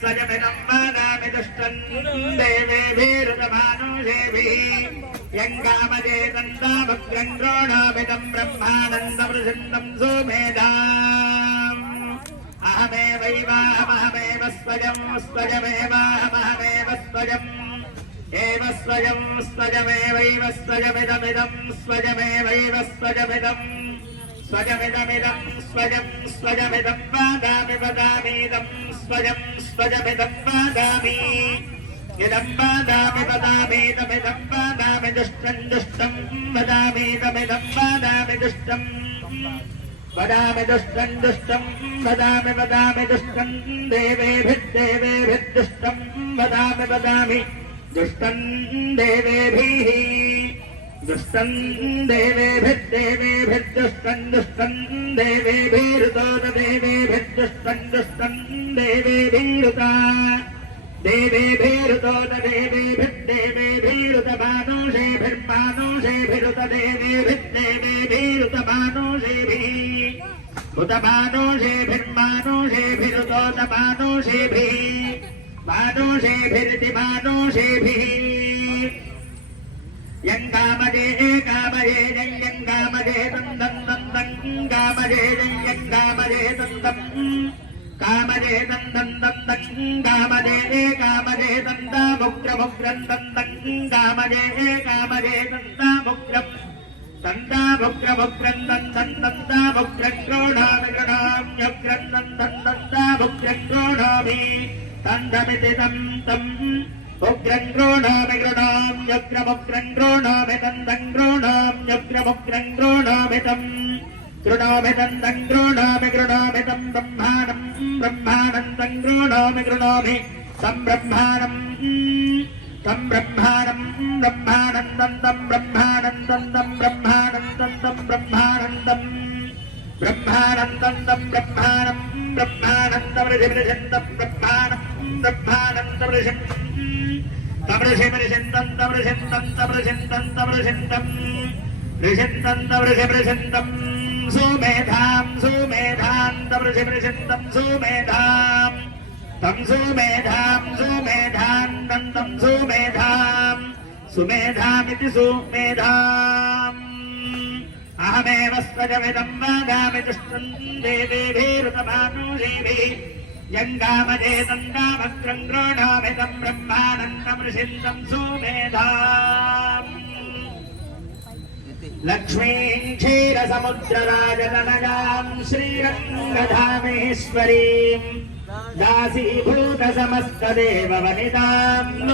स्वयमिदं वादामि दुष्टं देवेभिरुदमानुषेभिः यङ्गामजेदन्तामग्रं द्रोणामिदं ब्रह्मानन्दमृषिन्दं सुमेधाम् अहमेवैवाहमहमेव स्वयमेवाहमहमेव एव स्वयमेवैव स्वयमिदमिदं स्वयमेवैव स्वयमिदं स्वयमिदं वदामीदं स्वयमिदं वदामि इदं वदामीदमिदं वदामि दुष्टं वदामीदमिदं वदामि दुष्टं वदामि दुष्टं देवेभिर्दुष्टं वदामि दुष्टं देवेभिः दुष्टं देवेभिर्दुष्टं देवेभिरुतो देवेभिरुता देवेभिरुतो देवेभिर्देवेभिरुतमानुषेभिर्मानुषेभिरुत देवेभिर्देवेभिरुतमानुषेभिः उतमानुषेभिर्मानुषेभिरुतोतमानुषेभिः मानुषेभिरिति मानुषेभिः यङ्गामजे कामजे यङ्गामजे दन्दं कामजे यङ्गामजे दन्दं कामजे दन्दं कामजे दन्दामुग्रमुग्रं दन्दं कामजे दन्दामुग्रं दन्दामुग्रं क्रोढामि गृणाम्यग्रं दन्दामुग्रं क्रोढामि दन्दमिति तं उग्रं क्रोढामि गृणाम्यग्रमुग्रं क्रोढामि दन्दं क्रोढाम्यग्रमुग्रं क्रोढामि तं गृणामि दन्दं गृणामि तं ब्रह्माणं तं गृणामि तं ब्रह्माणं दन्दं ब्रह्माणं दन्दं ब्रह्माणन्दमृषिमृषन्दं ब्रह्माणन्दमृषिन्दं सुमेधां दमृषिमृषन्दं सुमेधां तं सुमेधां दन्दं सुमेधामिति सुमेधाम् अहमेव स्वयमिदं वदामि दुष्टं देवेभिरुतमानुषेभिः यङ्गामजे दन्दामग्रं गृह्णामि तं ब्रह्मानन्दमृषिन्दं सुमेधाम् लक्ष्मीं क्षीरसमुद्रराजतनयां श्रीरङ्गधामेश्वरीं दासीभूतसमस्तदेववनिताम्